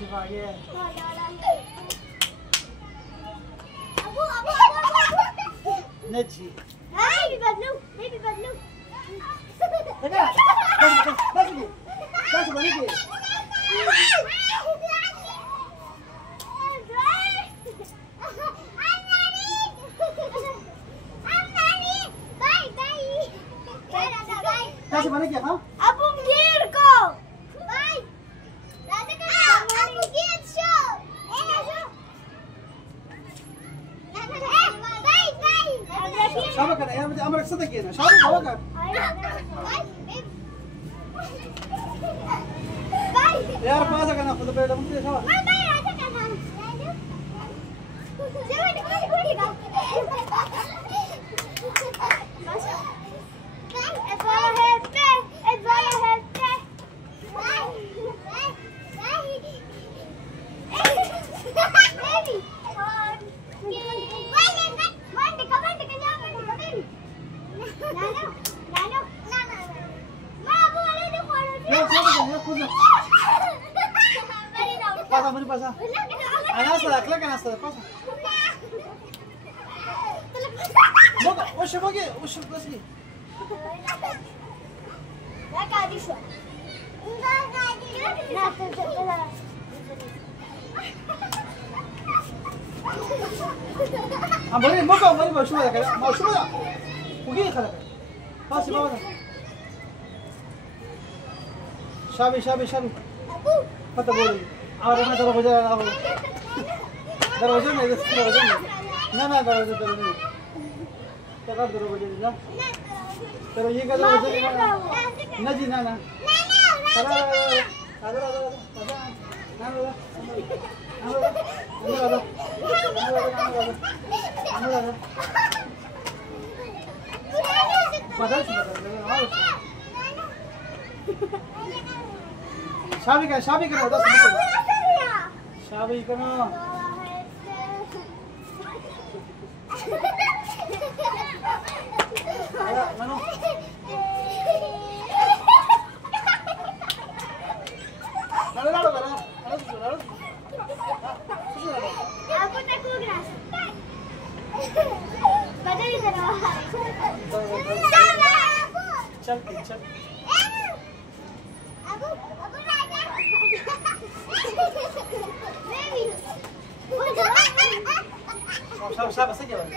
Shiva, yeah. Abu. Nechi. Baby Badlu. Teka, sige. Kasi balik eh. Kasi balik ya, ha? Abu gear ko. Bye. Abu gear show. Şaba kadar, ya bir amarak sada giyene. Şaba hava kadar. यार पास आ ना खुद पे डम के शaba. Pasa, mari pasa. Anas tak lek anas tak pasa. Moga, osh moge, osh pasi. Ya kadi şu. Amari moga, mari başı var ya. Başı var ya. Ugi khala. Pasi baba. Shabi. Pata bol. और मैं दरवाजा लगा हूं दरवाजा नहीं दरवाजा नहीं ना दरवाजा नहीं क्या कर दरवाजा ना चलो ये का दरवाजा ना जी ना चलो बदल शाबी करो 10 मिनट शाबी करो आया मनो लालो aku takut keras badal karo चल Siapa saja, Bang?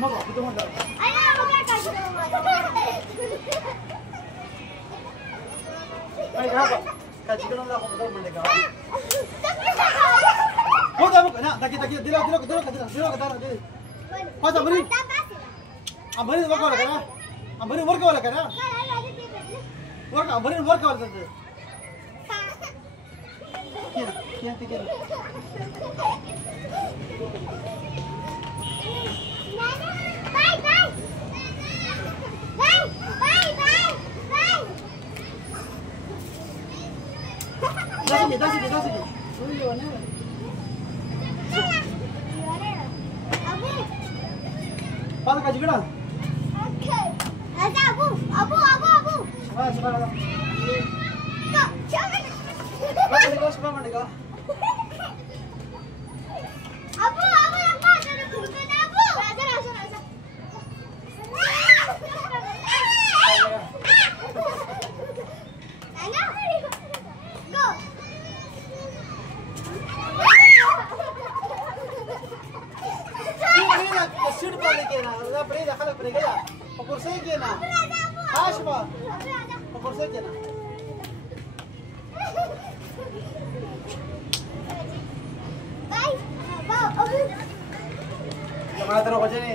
Mau kita mau dah. Ayo, apa? Kaji kan orang aku dah mendekam. Oh, dah bukan. Nah, tak kita dilo kata. Pas ambil. Ambil work awal kena. Ambil work awal kena. Work awal tu. Kian. Dah sikit. Pada kaji kena? Okay. Ada Abu. Sekarang. Kak, jangan. Kau sebab mana kau? Abu yang pas ada bukan Abu. Ada. Go. Sudah balik kena. Dah pergi dah kalau pergi dah. Kursi kena. Asma. Kursi kena. Bye. Abu. Mana terus macam ni?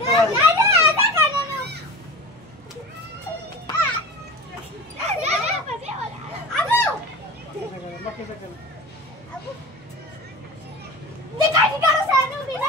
Ada kan Abu. Abu. Makin sekali. Abu. Dekat karo sana bila.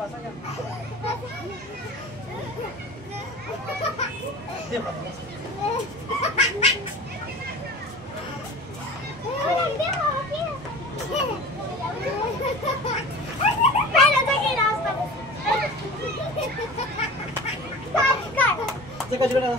pasakan. Diam, Pak. Jaga juga.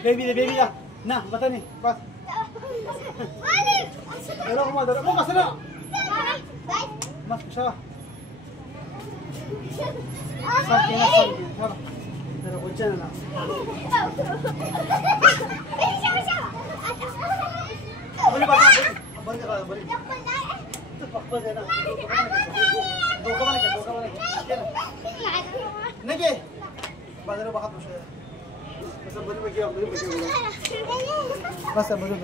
Baby dah. Nah, mata ni. Pas. Dorong ke sana. Mas ke sana. Sakit. Dorong hujan lah. Boleh pasang. Boleh. Tu pakpa sana. Dua kawan lagi. Nege. Bazar bakat mesti. Masa boleh bagi. Masa boleh.